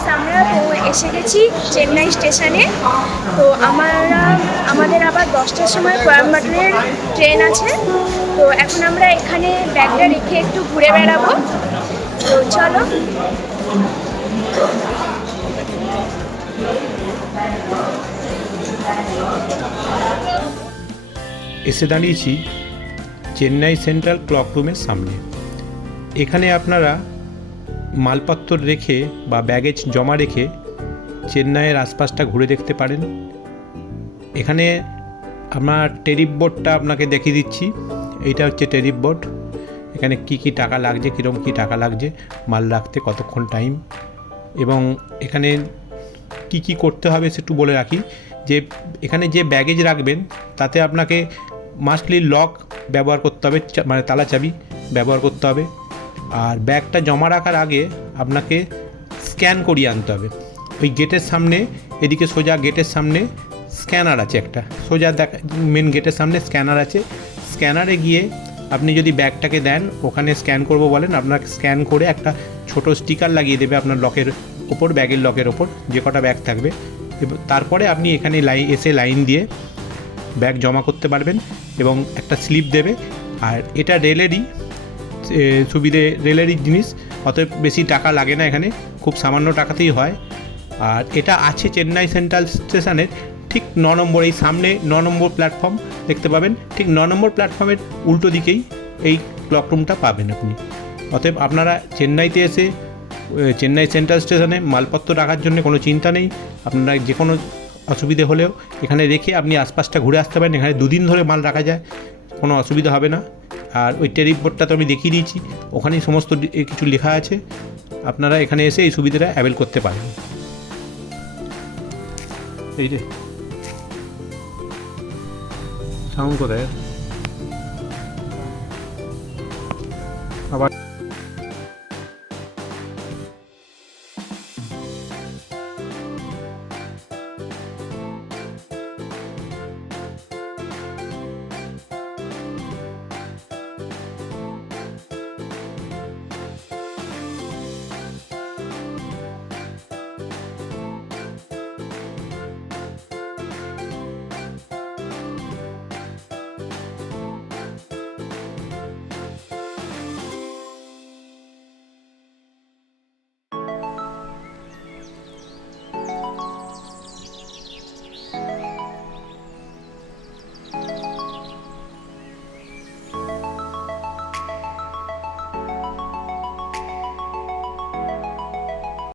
Guys, আমরা তো এসে গেছি চেন্নাই স্টেশনে। তো আমাদের আবার 10টার সময় কোয়েম্বাটুরের ট্রেন আছে। তো এখন আমরা এখানে ব্যাগটা রেখে একটু ঘুরে বেড়াবো। তো চলো। এসে দাঁড়িয়েছি চেন্নাই সেন্ট্রাল ক্লক রুমের সামনে। এখানে আপনারা মালপত্র রেখে বা ব্যাগেজ জমা রেখে চেন্নাইয়ের আশপাশটা ঘুরে দেখতে পারেন। এখানে আমার টেরিফ বোর্ডটা আপনাকে দেখিয়ে দিচ্ছি। এইটা হচ্ছে টেরিফ বোর্ড। এখানে কি টাকা লাগছে, কীরকম কী টাকা লাগছে, মাল রাখতে কতক্ষণ টাইম, এবং এখানে কি করতে হবে সেটু বলে রাখি যে এখানে যে ব্যাগেজ রাখবেন তাতে আপনাকে মাস্টলি লক ব্যবহার করতে হবে, মানে তালা চাবি ব্যবহার করতে হবে। আর ব্যাগটা জমা রাখার আগে আপনাকে স্ক্যান করিয়ে আনতে হবে। ওই গেটের সামনে, এদিকে সোজা গেটের সামনে স্ক্যানার আছে একটা, সোজা মেন গেটের সামনে স্ক্যানার আছে। স্ক্যানারে গিয়ে আপনি যদি ব্যাগটাকে দেন, ওখানে স্ক্যান করব বলেন, আপনাকে স্ক্যান করে একটা ছোট স্টিকার লাগিয়ে দেবে আপনার লকের ওপর, ব্যাগের লকের ওপর যে কটা ব্যাগ থাকবে। তারপরে আপনি এখানে এসে লাইন দিয়ে ব্যাগ জমা করতে পারবেন এবং একটা স্লিপ দেবে। আর এটা রেলেরই রেলেরই জিনিস, অতএব বেশি টাকা লাগে না, এখানে খুব সামান্য টাকাতেই হয়। আর এটা আছে চেন্নাই সেন্ট্রাল স্টেশনের ঠিক 9 নম্বর, এই সামনে 9 নম্বর প্ল্যাটফর্ম দেখতে পাবেন, ঠিক 9 নম্বর প্ল্যাটফর্মের উল্টো দিকেই এই ক্লক রুমটা পাবেন আপনি। অতএব আপনারা চেন্নাইতে এসে চেন্নাই সেন্ট্রাল স্টেশনে মালপত্র রাখার জন্য কোনো চিন্তা নেই। আপনারা যে কোনো অসুবিধে হলেও এখানে রেখে আপনি আশপাশটা ঘুরে আসতে পারেন। এখানে 2 দিন ধরে মাল রাখা যায়, কোনো অসুবিধা হবে না। আর ওই টেরিফ বোর্ডটা তো আমি দেখিয়ে দিয়েছি, ওখানেই সমস্ত কিছু লেখা আছে। আপনারা এখানে এসে এই সুবিধাটা অ্যাভেল করতে পারেন। এই যে সাউন্ড কোথায় আবার